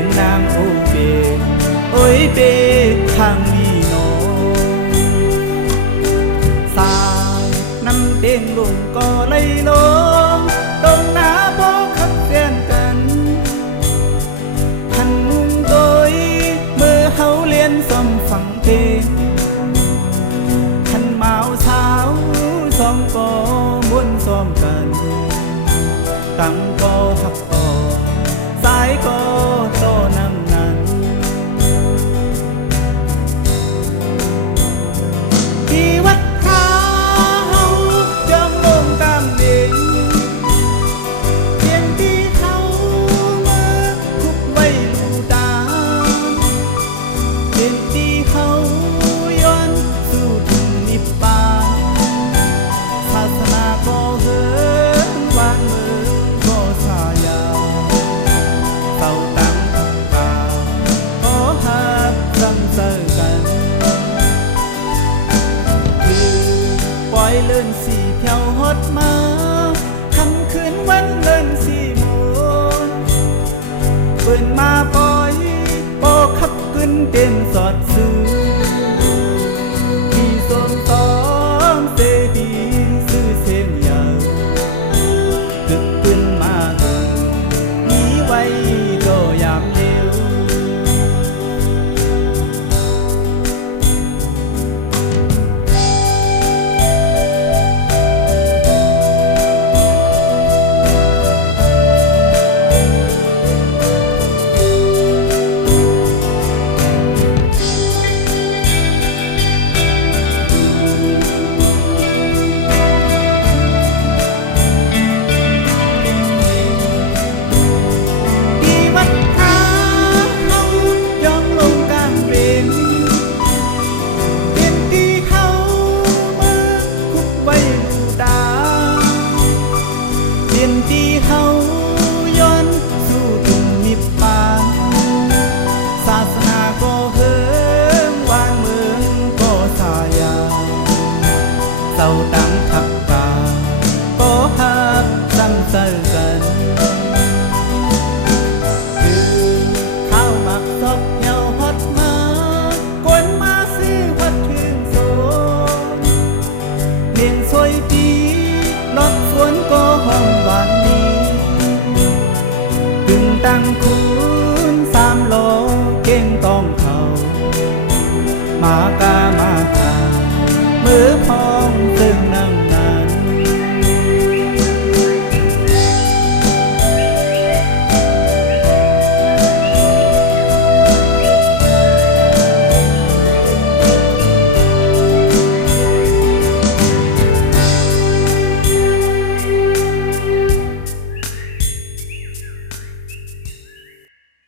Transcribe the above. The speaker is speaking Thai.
งนางโอเปโอ้ยเปทางนี้โนสาวน้ำเด้งลงก็ไหลลงตรงหน้าบ่ขับแฟนกันทันมุมโดยเมื่อเฮาเรียนซ้อมฟังเพลงทันเมาเช้าซ้อมก็ม้วนซ้อมกันตั้งก็ทับก็สายก็โตนำนั้นที่วัดเขายอมลงตามเด็กเพียงที่เขาเมื่อคุกไว้ดูตาเพียงที่เขาย้อนสู่ถึงนิพพานศาสนาก็เหินวางมือก็สายาเต่าตั้งทับตาขอหักสั่งเสริญกันคือปล่อยเลื่อนสีเที่ยวฮอดมาคำคืนวันเลื่อนสีโมนเปิดมาปล่อยโปขับขึ้นเต้นสอดซื้อที่สมซ้อมเสดีซื้อเส้นยาวกึกขึ้นมาเกินหนีไว้ก็ยามเร็วที่วัดเขายอมลงกลางเร่งเป็นที่เขาเมื่อคุกไว้ดูดาเป็นที่เขาย้อนสู่ถึงนิพพานศาสนาก็เหิงวานเมืองก็สายาเศร้าดังทับตาก็หักสั่งเสริญกันคือข้าวหมักซอกเหนียวฮอดมากวนมาซื้อฮอดถึงโซนเลี้ยงสวยปีรถสวนก็ห้องหวานนี้ถึงตั้งคูณ3 โลเก่งต้องเขามากามาคามือพอง